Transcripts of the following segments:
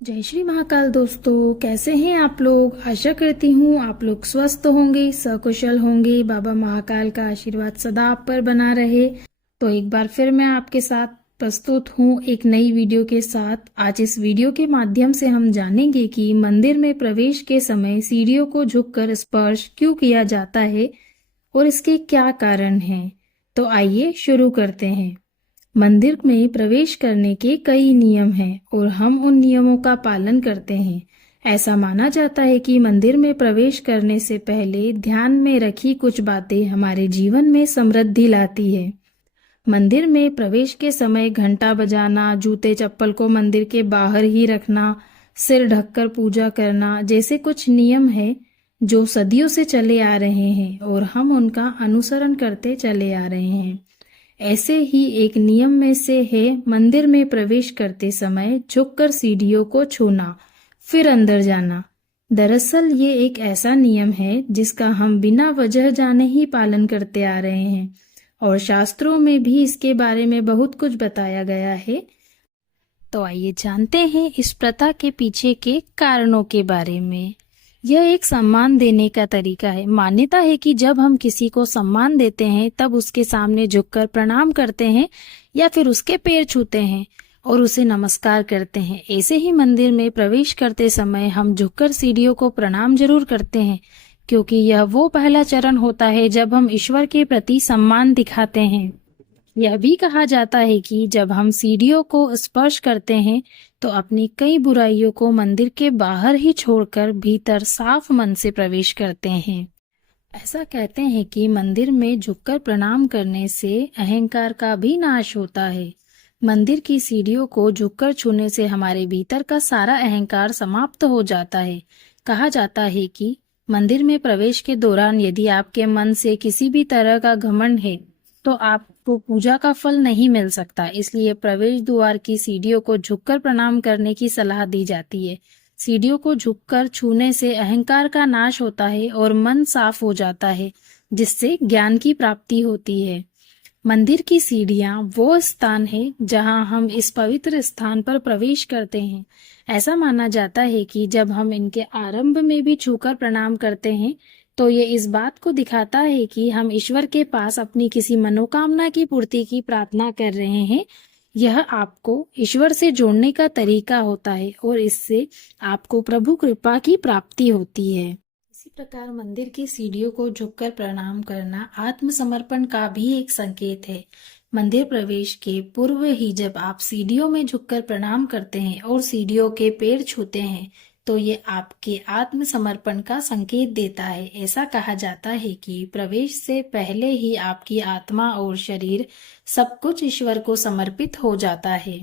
जय श्री महाकाल दोस्तों, कैसे हैं आप लोग। आशा करती हूँ आप लोग स्वस्थ होंगे, सकुशल होंगे। बाबा महाकाल का आशीर्वाद सदा आप पर बना रहे। तो एक बार फिर मैं आपके साथ प्रस्तुत हूँ एक नई वीडियो के साथ। आज इस वीडियो के माध्यम से हम जानेंगे कि मंदिर में प्रवेश के समय सीढ़ियों को झुककर स्पर्श क्यों किया जाता है और इसके क्या कारण हैं। तो आइए शुरू करते हैं। मंदिर में प्रवेश करने के कई नियम हैं और हम उन नियमों का पालन करते हैं। ऐसा माना जाता है कि मंदिर में प्रवेश करने से पहले ध्यान में रखी कुछ बातें हमारे जीवन में समृद्धि लाती है। मंदिर में प्रवेश के समय घंटा बजाना, जूते चप्पल को मंदिर के बाहर ही रखना, सिर ढककर पूजा करना जैसे कुछ नियम हैं जो सदियों से चले आ रहे हैं और हम उनका अनुसरण करते चले आ रहे हैं। ऐसे ही एक नियम में से है मंदिर में प्रवेश करते समय झुककर सीढ़ियों को छूना, फिर अंदर जाना। दरअसल ये एक ऐसा नियम है जिसका हम बिना वजह जाने ही पालन करते आ रहे हैं और शास्त्रों में भी इसके बारे में बहुत कुछ बताया गया है। तो आइए जानते हैं इस प्रथा के पीछे के कारणों के बारे में। यह एक सम्मान देने का तरीका है। मान्यता है कि जब हम किसी को सम्मान देते हैं तब उसके सामने झुककर प्रणाम करते हैं या फिर उसके पैर छूते हैं और उसे नमस्कार करते हैं। ऐसे ही मंदिर में प्रवेश करते समय हम झुककर सीढ़ियों को प्रणाम जरूर करते हैं, क्योंकि यह वो पहला चरण होता है जब हम ईश्वर के प्रति सम्मान दिखाते हैं। यह भी कहा जाता है कि जब हम सीढ़ियों को स्पर्श करते हैं तो अपनी कई बुराइयों को मंदिर के बाहर ही छोड़कर भीतर साफ मन से प्रवेश करते हैं। ऐसा कहते हैं कि मंदिर में झुककर प्रणाम करने से अहंकार का भी नाश होता है। मंदिर की सीढ़ियों को झुककर छूने से हमारे भीतर का सारा अहंकार समाप्त हो जाता है। कहा जाता है कि मंदिर में प्रवेश के दौरान यदि आपके मन से किसी भी तरह का घमंड है तो आपको पूजा का फल नहीं मिल सकता। इसलिए प्रवेश द्वार की सीढ़ियों को झुककर प्रणाम करने की सलाह दी जाती है। सीढ़ियों को झुककर छूने से अहंकार का नाश होता है और मन साफ हो जाता है, जिससे ज्ञान की प्राप्ति होती है। मंदिर की सीढ़ियां वो स्थान है जहां हम इस पवित्र स्थान पर प्रवेश करते हैं। ऐसा माना जाता है कि जब हम इनके आरंभ में भी छूकर प्रणाम करते हैं तो ये इस बात को दिखाता है कि हम ईश्वर के पास अपनी किसी मनोकामना की पूर्ति की प्रार्थना कर रहे हैं। यह आपको ईश्वर से जोड़ने का तरीका होता है और इससे आपको प्रभु कृपा की प्राप्ति होती है। इसी प्रकार मंदिर की सीढ़ियों को झुककर प्रणाम करना आत्मसमर्पण का भी एक संकेत है। मंदिर प्रवेश के पूर्व ही जब आप सीढ़ियों में झुककर प्रणाम करते हैं और सीढ़ियों के पैर छूते हैं तो ये आपके आत्मसमर्पण का संकेत देता है। ऐसा कहा जाता है कि प्रवेश से पहले ही आपकी आत्मा और शरीर सब कुछ ईश्वर को समर्पित हो जाता है।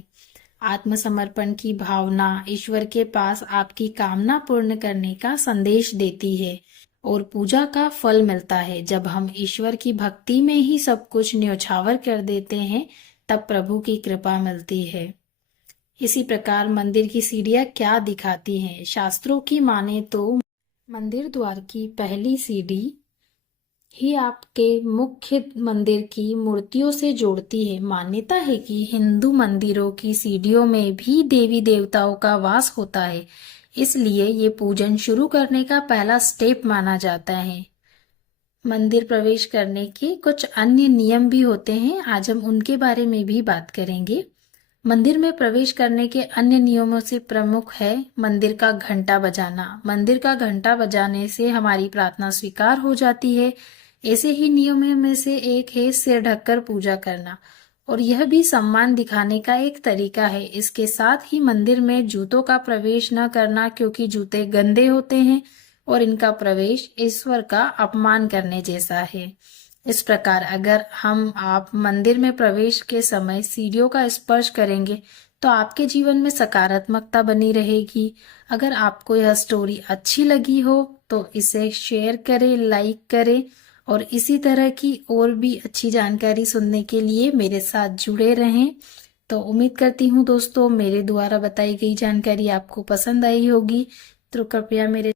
आत्मसमर्पण की भावना ईश्वर के पास आपकी कामना पूर्ण करने का संदेश देती है और पूजा का फल मिलता है। जब हम ईश्वर की भक्ति में ही सब कुछ न्यौछावर कर देते हैं तब प्रभु की कृपा मिलती है। इसी प्रकार मंदिर की सीढ़ियां क्या दिखाती हैं। शास्त्रों की माने तो मंदिर द्वार की पहली सीढ़ी ही आपके मुख्य मंदिर की मूर्तियों से जोड़ती है। मान्यता है कि हिंदू मंदिरों की सीढ़ियों में भी देवी देवताओं का वास होता है, इसलिए ये पूजन शुरू करने का पहला स्टेप माना जाता है। मंदिर प्रवेश करने के कुछ अन्य नियम भी होते हैं, आज हम उनके बारे में भी बात करेंगे। मंदिर में प्रवेश करने के अन्य नियमों से प्रमुख है मंदिर का घंटा बजाना। मंदिर का घंटा बजाने से हमारी प्रार्थना स्वीकार हो जाती है। ऐसे ही नियमों में से एक है सिर ढककर पूजा करना, और यह भी सम्मान दिखाने का एक तरीका है। इसके साथ ही मंदिर में जूतों का प्रवेश न करना, क्योंकि जूते गंदे होते हैं और इनका प्रवेश ईश्वर का अपमान करने जैसा है। इस प्रकार अगर आप मंदिर में प्रवेश के समय सीढ़ियों का स्पर्श करेंगे तो आपके जीवन में सकारात्मकता बनी रहेगी। अगर आपको यह स्टोरी अच्छी लगी हो तो इसे शेयर करें, लाइक करें और इसी तरह की और भी अच्छी जानकारी सुनने के लिए मेरे साथ जुड़े रहें। तो उम्मीद करती हूँ दोस्तों मेरे द्वारा बताई गई जानकारी आपको पसंद आई होगी। तो कृपया मेरे